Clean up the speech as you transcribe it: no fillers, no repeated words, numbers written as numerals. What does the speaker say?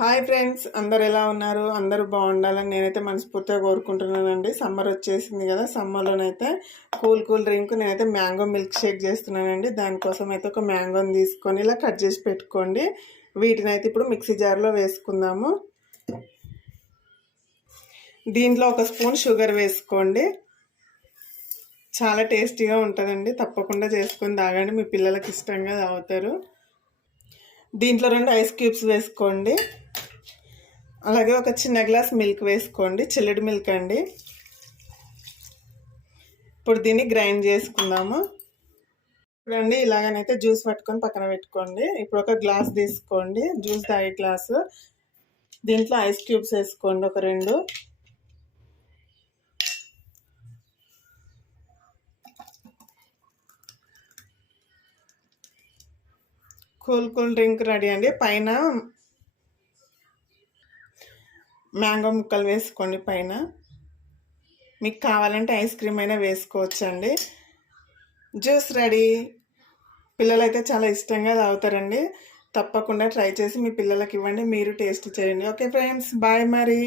Hi friends, అందరు ఎలా ఉన్నారు? అందరూ బాగుండాలని నేనైతే మనస్ఫూర్తిగా కోరుకుంటున్నానండి. సమ్మర్ వచ్చేసింది కదా, సమ్మర్లోనైతే కూల్ డ్రింక్ నేనైతే మ్యాంగో మిల్క్ షేక్ చేస్తున్నానండి. దానికోసం అయితే ఒక మ్యాంగోని తీసుకొని ఇలా కట్ చేసి పెట్టుకోండి. వీటిని అయితే ఇప్పుడు మిక్సీ జార్లో వేసుకుందాము. దీంట్లో ఒక స్పూన్ షుగర్ వేసుకోండి. చాలా టేస్టీగా ఉంటుందండి. తప్పకుండా చేసుకొని తాగండి, మీ పిల్లలకి ఇష్టంగా తాగుతారు. దీంట్లో 2 ఐస్ క్యూబ్స్ వేసుకోండి. అలాగే ఒక చిన్న గ్లాస్ మిల్క్ వేసుకోండి, చిల్లడి మిల్క్ అండి. ఇప్పుడు దీన్ని గ్రైండ్ చేసుకుందాము. చూడండి, ఇలాగనైతే జ్యూస్ పట్టుకొని పక్కన పెట్టుకోండి. ఇప్పుడు ఒక గ్లాస్ తీసుకోండి, జ్యూస్ తాగే గ్లాసు. దీంట్లో ఐస్ క్యూబ్స్ వేసుకోండి, ఒక 2. కూల్ డ్రింక్ రెడీ అండి. పైన మ్యాంగో ముక్కలు వేసుకోండి. పైన మీకు కావాలంటే ఐస్ క్రీమ్ అయినా వేసుకోవచ్చండి. Juice ready. పిల్లలైతే చాలా ఇష్టంగా తాగుతారండి. తప్పకుండా ట్రై చేసి మీ పిల్లలకి ఇవ్వండి, మీరు టేస్ట్ చేయండి. ఓకే ఫ్రెండ్స్, బాయ్ మరి.